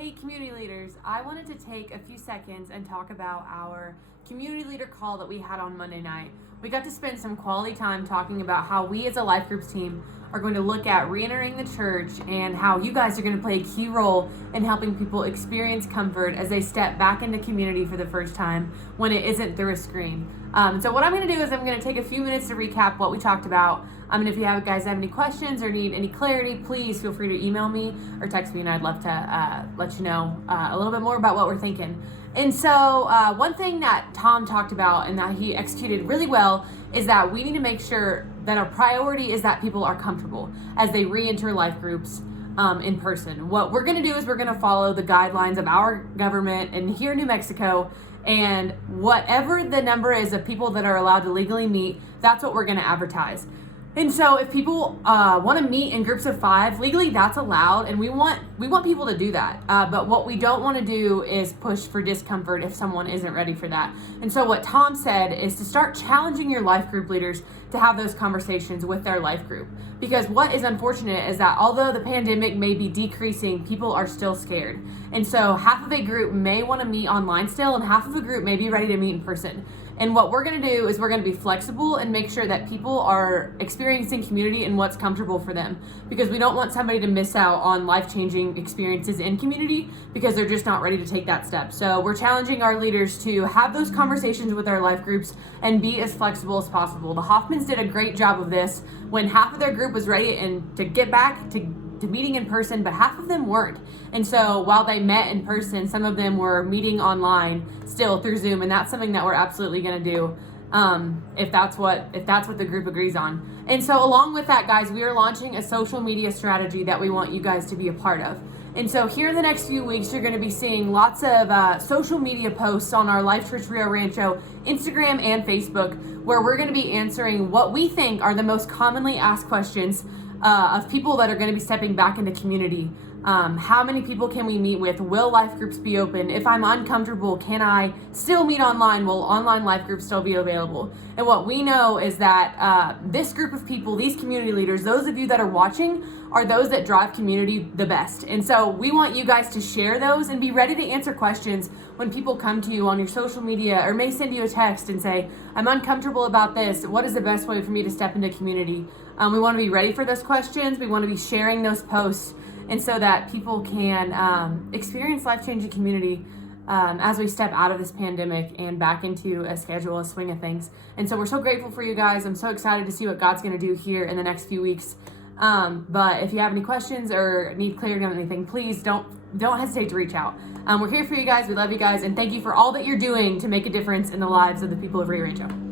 Hey, community leaders, I wanted to take a few seconds and talk about our community leader call that we had on Monday night. We got to spend some quality time talking about how we as a Life Groups team are going to look at re-entering the church and how you guys are going to play a key role in helping people experience comfort as they step back into community for the first time when it isn't through a screen. So what I'm going to do is I'm going to take a few minutes to recap what we talked about. And if you guys have any questions or need any clarity, please feel free to email me or text me, and I'd love to let you know a little bit more about what we're thinking. And so one thing that Tom talked about and that he executed really well is that we need to make sure that our priority is that people are comfortable as they re-enter Life Groups in person. What we're going to do is we're going to follow the guidelines of our government and here in New Mexico, and whatever the number is of people that are allowed to legally meet, that's what we're going to advertise. And so if people want to meet in groups of 5, legally that's allowed, and we want people to do that. But what we don't want to do is push for discomfort if someone isn't ready for that. And so what Tom said is to start challenging your life group leaders to have those conversations with their life group. Because what is unfortunate is that although the pandemic may be decreasing, people are still scared. And so half of a group may want to meet online still, and half of a group may be ready to meet in person. And what we're going to do is we're going to be flexible and make sure that people are experiencing community and what's comfortable for them, because we don't want somebody to miss out on life-changing experiences in community because they're just not ready to take that step. So we're challenging our leaders to have those conversations with our life groups and be as flexible as possible. The Hoffmans did a great job of this when half of their group was ready and to get back to meeting in person, but half of them weren't. And so while they met in person, some of them were meeting online still through Zoom, and that's something that we're absolutely going to do if that's what the group agrees on. And so along with that, guys, we are launching a social media strategy that we want you guys to be a part of. And so here in the next few weeks, you're going to be seeing lots of social media posts on our Life Church Rio Rancho Instagram and Facebook, where we're going to be answering what we think are the most commonly asked questions of people that are going to be stepping back into community. How many people can we meet with? Will life groups be open? If I'm uncomfortable, can I still meet online? Will online life groups still be available? And what we know is that this group of people, these community leaders, those of you that are watching, are those that drive community the best. And so we want you guys to share those and be ready to answer questions when people come to you on your social media or may send you a text and say, I'm uncomfortable about this. What is the best way for me to step into community? We want to be ready for those questions. We want to be sharing those posts, and so that people can experience life-changing community as we step out of this pandemic and back into a schedule, a swing of things. And so we're so grateful for you guys. I'm so excited to see what God's going to do here in the next few weeks. But if you have any questions or need clarity on anything, please don't hesitate to reach out. We're here for you guys. We love you guys. And thank you for all that you're doing to make a difference in the lives of the people of Rio Rancho.